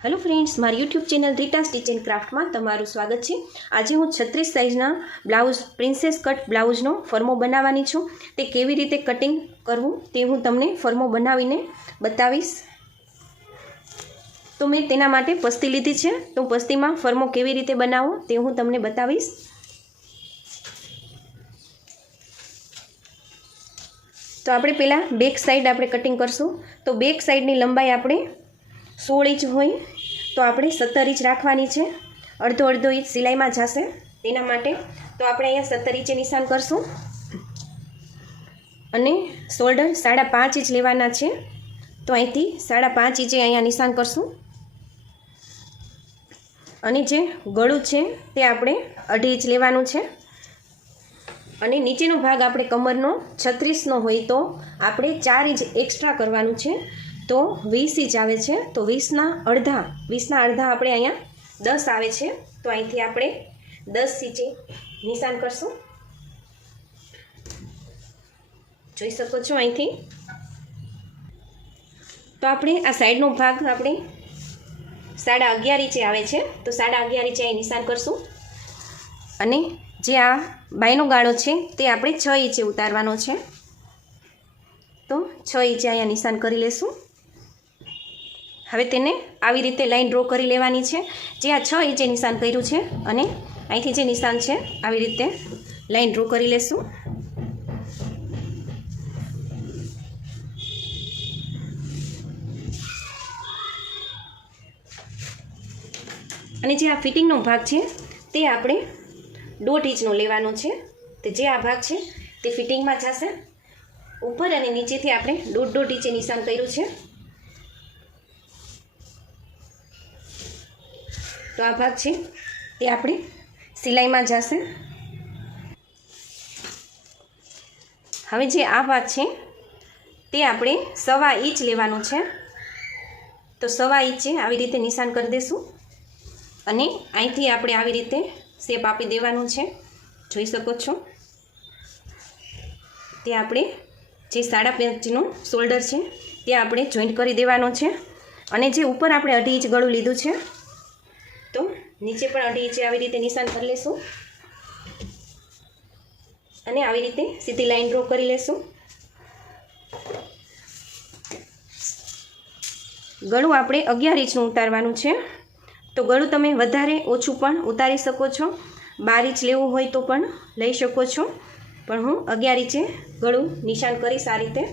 Hello friends, मारी YouTube channel Rita stitch and craft में तमारुं स्वागत है। आज हूँ 36 साइजना ब्लाउज प्रिंसेस कट ब्लाउजनो फर्मो बनावानी छूं। ते केवी रीते कटिंग करवुं ते हूँ तमने फर्मो बनावीने बतावीश। तो मैं तेना माटे पस्ती लीधी छे, तो पस्ती में फर्मो केवी रीते बनावो ते हूँ तमने बतावीश। तो आपणे पहला बेक साइड आपणे कटिंग करशुं। तो बेक साइडनी लंबाई आपणे 16 इंच होय तो आपणे 17 इंच राखवानी छे। अर्धो अर्धो इंच सिलाई में जशे तेना माटे। तो आपणे अहींया 17 इंचे निशान करशुं अने शोल्डर 5.5 इंच लेवाना छे। तो अहींथी 5.5 इंचे अहींया निशान करशुं अने जे गळुं छे ते आपणे 2.5 इंच लेवानुं छे। अने नीचेनो भाग आपणे कमरनो 36 नो होय तो आपणे 4 इंच एक्स्ट्रा करवानुं छे। तो 20 इंच आवे छे। तो 20 ना अर्धा आपणे अहींया 10 आवे छे। तो अहींथी आपणे 10 इंचे निशान करशुं। जोई शको छो अहींथी। तो आपणे आ साइडनो भाग आपणे 11.5 इंचे आवे छे। तो 11.5 इंचे अहीं निशान करशुं अने जे आ बायनो गाळो छे ते आपणे 6 इंचे उतारवानो छे। तो 6 इंचे अहींया निशान करी लेशुं। हवे तेने आवी रीते लाइन ड्रॉ करी लेवानी छे। जे आ 6 इंचे निशान कर्युं छे अने अहींथी जे निशान छे आवी रीते लाइन ड्रॉ करी लेशुं। अने जे आ फिटिंगनो भाग छे ते आपणे 1.5 इंचनो लेवानो छे। तो जे आ भाग छे ते फिटिंग में जशे। ऊपर अने नीचेथी आपणे 1.5 इंचे निशान कर्युं छे। तो आ भाग छे ते आपणे सिलाई में जशे। हवे जे आ भाग छे ते आपणे 1.25 इंच लेवानो छे। तो 1.25 इंचे आवी रीते निशान कर देशुं अने अहींथी आपणे आवी रीते शेप आपी देवानुं छे। जोई शको छो। ते आपणे जे 5.5 इंचनो शोल्डर छे ते आपणे जॉइंट करी देवानो छे अने जे ऊपर आपणे 2.5 इंच गळुं लीधुं छे तो नीचे पण 2.5 इंचे आवी रीते निशान कर लेशुं अने आवी रीते सीधी लाइन ड्रॉ करी लेशुं। गळुं आपणे 11 इंचनुं उतारवानुं छे। तो गळुं तमे वधारे ओछुं पण उतारी शको छो। 12 इंच लेवुं होय तो पण लई शको छो, पण हूँ 11 इंचे गळुं निशान करीश आ रीते।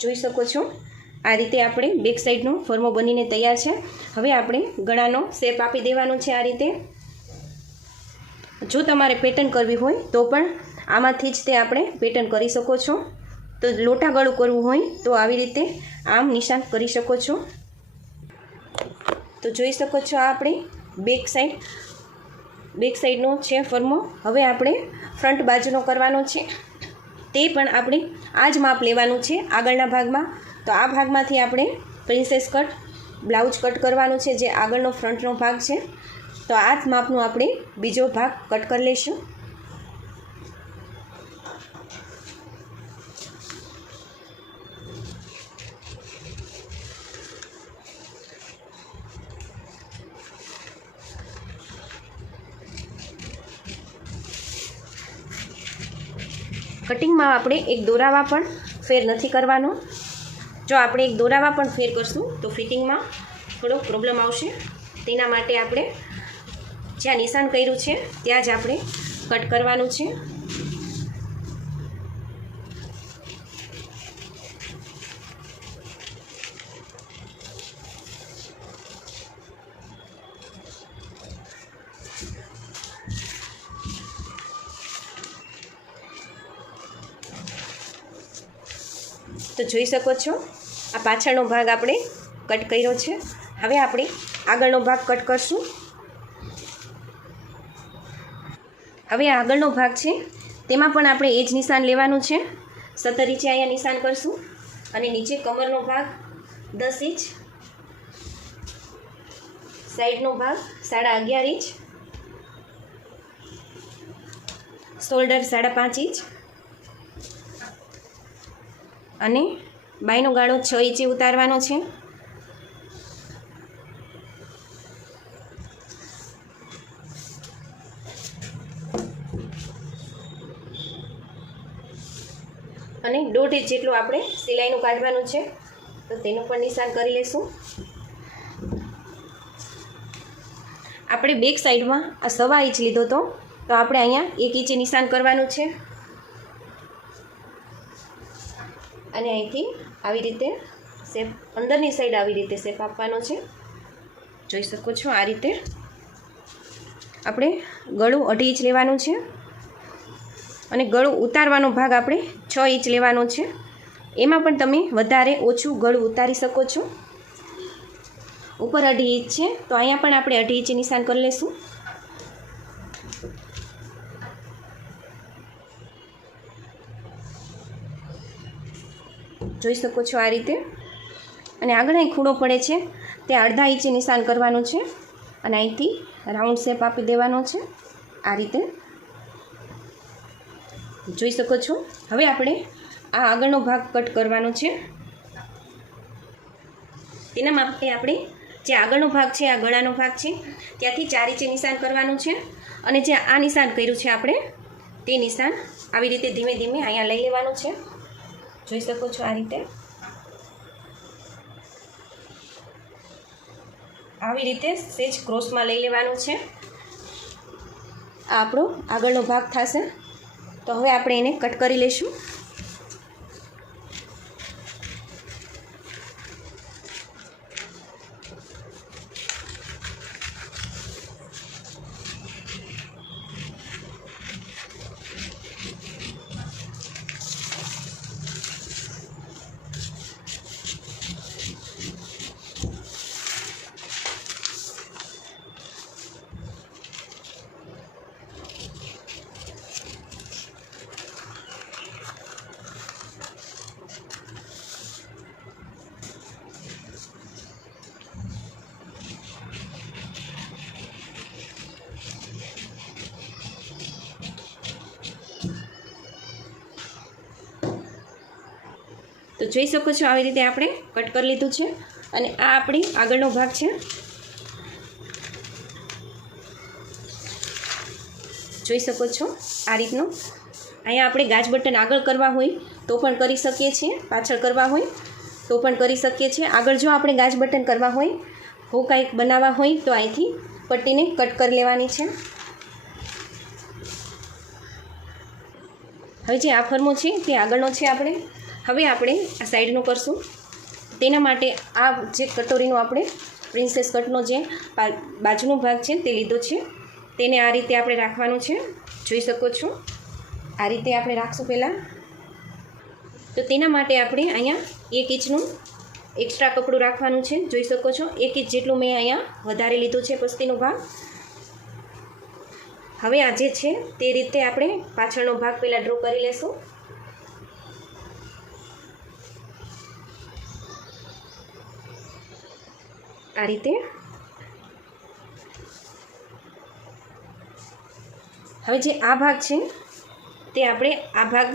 जोई शको छो आ रीते आपणे बेक साइडनो फर्मो बनीने तैयार छे। हवे आपणे गळानो शेप आपी देवानो छे आ रीते। जो तमारे पेटर्न करवी होय तो पण आमांथी ज ते आपणे पेटर्न करी शको छो। तो लोटा गळुं करवुं होय तो आवी रीते आम निशान करी शको छो। तो जोई शको छो आ आपणे बेक साइडनो छे फर्मो। हवे आपणे फ्रंट बाजुनो करवानो छे। ते पण आपणे आ ज माप लेवानुं छे आगळना भागमां। तो आ भागमांथी आपणे प्रिंसेस कट ब्लाउज कट करवानुं छे। जे आगळनो फ्रंटनो भाग छे तो आ ज मापनो आपणे बीजो भाग कट कर लेशुं। कटिंग में आपणे एक दोरावा पण फेर नहीं करवानो। जो आपणे एक दोरावा पण फेर करशुं तो फिटिंग में थोड़ो प्रॉब्लम आवशे। तेना माटे आपणे ज्यां निशान कर्युं छे त्यां ज आपणे कट करवानुं छे। तो જોઈ શકો છો આ પાછળનો ભાગ આપણે કટ કર્યો છે। હવે આપણે આગળનો ભાગ કટ કરશું। હવે આગળનો ભાગ છે તેમાં પણ આપણે એ જ નિશાન લેવાનું છે। 17 इंचे અહીંયા નિશાન કરશું અને નીચે કમરનો ભાગ 10 इंच, સાઈડનો ભાગ 11.5 इंच, શોલ્ડર 5.5 इंच અને બાયનો ગાળો 6 ઇંચે ઉતારવાનો છે. અને 1.5 ઇંચ જેટલું આપણે સિલાઈનું કાઢવાનું છે, તો તેનું પણ નિશાન કરી લેશું. આપણે બેક સાઈડમાં આ 1.25 ઇંચ લીધો હતો, તો આપણે અહીંયા 1 ઇંચે નિશાન કરવાનું છે. અને અહીંથી આવી રીતે શેપ, અંદરની સાઈડ આવી રીતે શેપ આપવાનો છે. જોઈ શકો છો આ રીતે. આપણે ગળું 2.5 ઇંચ લેવાનું છે અને ગળું ઉતારવાનો ભાગ આપણે 6 ઇંચ લેવાનો છે. એમાં પણ તમે વધારે ઓછું ગળું ઉતારી શકો છો. ઉપર 2.5 ઇંચ છે, તો અહીંયા પણ આપણે 2.5 ઇંચે નિશાન કરી લઈશું. જોઈ શકો છો આ રીતે. અને આગળ અહીં ખૂણો પડે છે, તે 1/2 ઇંચે નિશાન કરવાનું છે અને અહીંથી રાઉન્ડ શેપ આપી દેવાનો છે આ રીતે. જોઈ શકો છો. હવે આપણે આ આગળનો ભાગ કટ કરવાનો છે. તેના માટે આપણે જે આગળનો ભાગ છે, આ ગળાનો ભાગ છે, ત્યાંથી 4 ઇંચે નિશાન કરવાનું છે. અને જે આ નિશાન કર્યું છે આપણે, તે નિશાન આવી રીતે ધીમે ધીમે અહીંયા લઈ લેવાનું છે. જોઈ શકો છો આ રીતે. આવી રીતે સેજ ક્રોસમાં લઈ લેવાનું છે. આ આપણો આગળનો ભાગ થશે. તો હવે આપણે એને કટ કરી લઈશું. તો જોઈ શકો છો આવી રીતે આપણે કટ કરી લીધું છે. અને આ આપણી આગળનો ભાગ છે. જોઈ શકો છો આ રીતનો. અહીંયા આપણે ગાજ બટન આગળ કરવા હોય તો પણ કરી શકીએ છીએ, પાછળ કરવા હોય તો પણ કરી શકીએ છીએ. આગળ જો આપણે ગાજ બટન કરવા હોય, કાંઈક બનાવવા હોય, તો અહીંથી પટ્ટીને કટ કરી લેવાની છે. હવે જે આ ફરમો છે તે આગળનો છે. હવે આપણે આ સાઈડનો કરશું. તેના માટે આ જે કટોરીનો આપણે પ્રિન્સેસ કટનો જે બાજુનો ભાગ છે તે લીધો છે, તેને આ રીતે આપણે રાખવાનું છે. જોઈ શકો છો આ રીતે આપણે રાખશું પહેલાં. તો તેના માટે આપણે અહીંયા 1 ઇંચનું એક્સ્ટ્રા કપડું રાખવાનું છે. જોઈ શકો છો 1 ઇંચ જેટલું મેં અહીંયા વધારે લીધું છે પસ્તીનો ભાગ. હવે આ જે છે તે રીતે આપણે પાછળનો ભાગ પહેલાં ડ્રો કરી લેશું. આ રીતે. હવે જે આ ભાગ છે તે આપણે આ ભાગ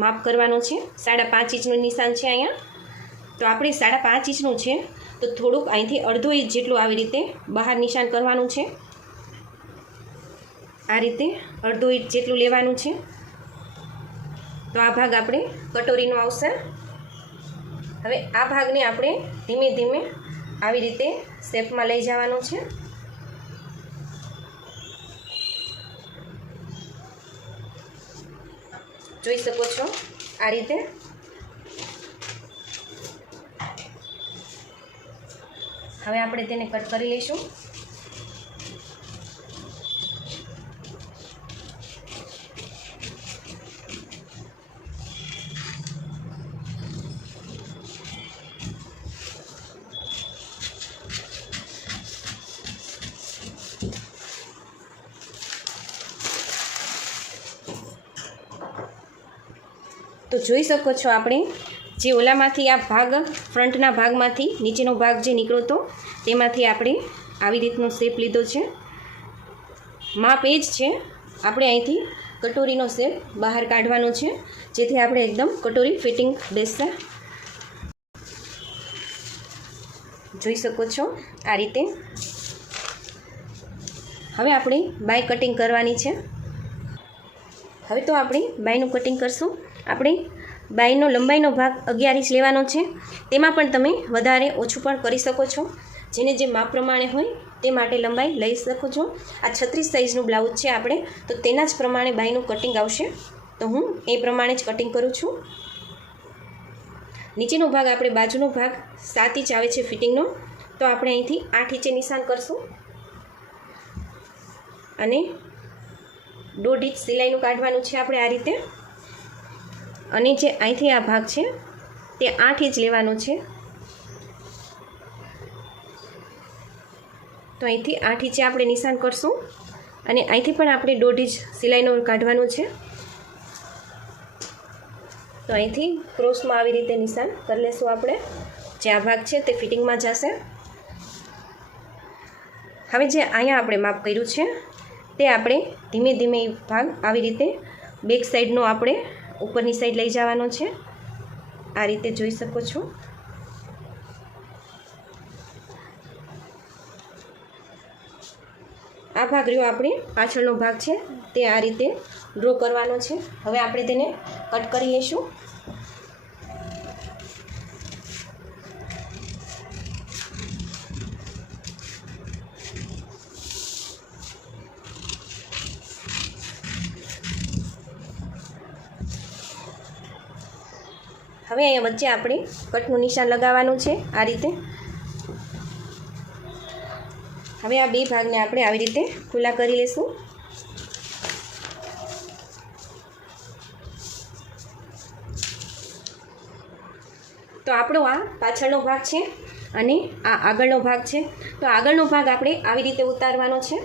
માપ કરવાનો છે. 5.5 ઇંચનું નિશાન છે અહીંયા. તો આપણે 5.5 ઇંચનું છે, તો થોડુંક અહીંથી 1/2 ઇંચ જેટલું આવી રીતે બહાર નિશાન કરવાનું છે. આ રીતે 1/2 ઇંચ જેટલું લેવાનું છે. તો આ ભાગ આપણે કટોરીનો આવશે. હવે આ ભાગને આપણે ધીમે ધીમે આવી રીતે શેપમાં લઈ જવાનું છે. જોઈ શકો છો આ રીતે. હવે આપણે તેને કટ કરી લઈશું. તો જોઈ શકો છો આપણે જે ઓલામાંથી આ ભાગ, ફ્રન્ટના ભાગમાંથી નીચેનો ભાગ જે નીકળ્યો હતો તેમાંથી આપણે આવી રીતનો શેપ લીધો છે. માપ એ જ છે. આપણે અહીંથી કટોરીનો શેપ બહાર કાઢવાનો છે, જેથી આપણે એકદમ કટોરી ફિટિંગ બેસશે. જોઈ શકો છો આ રીતે. હવે આપણે બાય કટિંગ કરવાની છે. હવે તો આપણે બાયનું કટિંગ કરશું. આપણે બાયનો લંબાઈનો ભાગ 11 ઇંચ લેવાનો છે. તેમાં પણ તમે વધારે ઓછું પણ કરી શકો છો. જેને જે માપ પ્રમાણે હોય તે માટે લંબાઈ લઈ શકો છો. આ 36 સાઇઝનું બ્લાઉઝ છે આપણે, તો તેના જ પ્રમાણે બાયનું કટિંગ આવશે. તો હું એ પ્રમાણે જ કટિંગ કરું છું. નીચેનો ભાગ આપણે બાજુનો ભાગ 7 ઇંચ આવે છે ફિટિંગનો, તો આપણે અહીંથી 8 ઇંચે નિશાન કરશું અને 1.5 ઇંચ સિલાઈનું કાઢવાનું છે આપણે આ રીતે. અને જે અહીંથી આ ભાગ છે તે 8 ઇંચ લેવાનો છે. તો અહીંથી 8 ઇંચે આપણે નિશાન કરશું અને અહીંથી પણ આપણે 1.5 ઇંચ સિલાઈનું કાઢવાનું છે. તો અહીંથી ક્રોસમાં આવી રીતે નિશાન કરી લેશું આપણે. જે આ ભાગ છે તે ફિટિંગમાં જશે. હવે જે અહીંયા આપણે માપ કર્યું છે તે આપણે ધીમે ધીમે ભાગ આવી રીતે બેક સાઈડનો આપણે ઉપરની સાઈડ લઈ જવાનો છે. આ રીતે જોઈ શકો છો. આ ભાગ રહ્યો આપણે પાછળનો ભાગ છે તે આ રીતે ડ્રો કરવાનો છે. હવે આપણે તેને કટ કરી લઈશું. હવે અહીંયા વચ્ચે આપણે કટનું નિશાન લગાવવાનું છે આ રીતે. હવે આ બે ભાગને આપણે આવી રીતે ખુલ્લા કરી લઈશું. તો આપણો આ પાછળનો ભાગ છે અને આ આગળનો ભાગ છે. તો આગળનો ભાગ આપણે આવી રીતે ઉતારવાનો છે.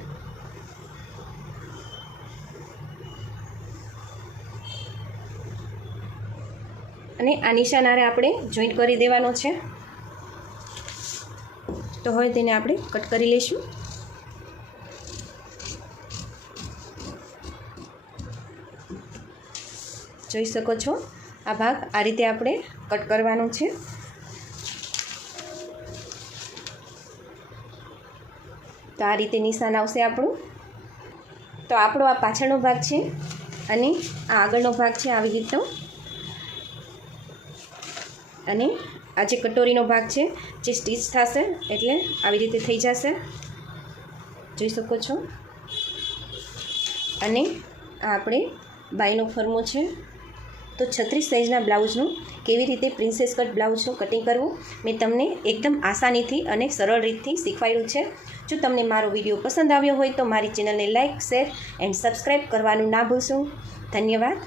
અને આ નિશાન આરે આપણે જોઈન્ટ કરી દેવાનો છે. તો હવે તેને આપણે કટ કરી લઈશું. જોઈ શકો છો આ ભાગ આ રીતે આપણે કટ કરવાનો છે. તો આ રીતે નિશાન આવશે આપણું. તો આપણો આ પાછળનો ભાગ છે અને આ આગળનો ભાગ છે આવી રીતનો. અને આ જે કટોરીનો ભાગ છે જે સ્ટીચ થશે એટલે આવી રીતે થઈ જશે. જોઈ શકો છો. અને આ આપણે બાયનો ફરમો છે. તો 36 સાઇઝના બ્લાઉઝનું કેવી રીતે પ્રિન્સેસ કટ બ્લાઉઝનું કટિંગ કરવું મેં તમને એકદમ આસાનીથી અને સરળ રીતથી શીખવાડ્યું છે. જો તમને મારો વિડીયો પસંદ આવ્યો હોય તો મારી ચેનલને લાઇક, શેર એન્ડ સબસ્ક્રાઈબ કરવાનું ના ભૂલશો. ધન્યવાદ.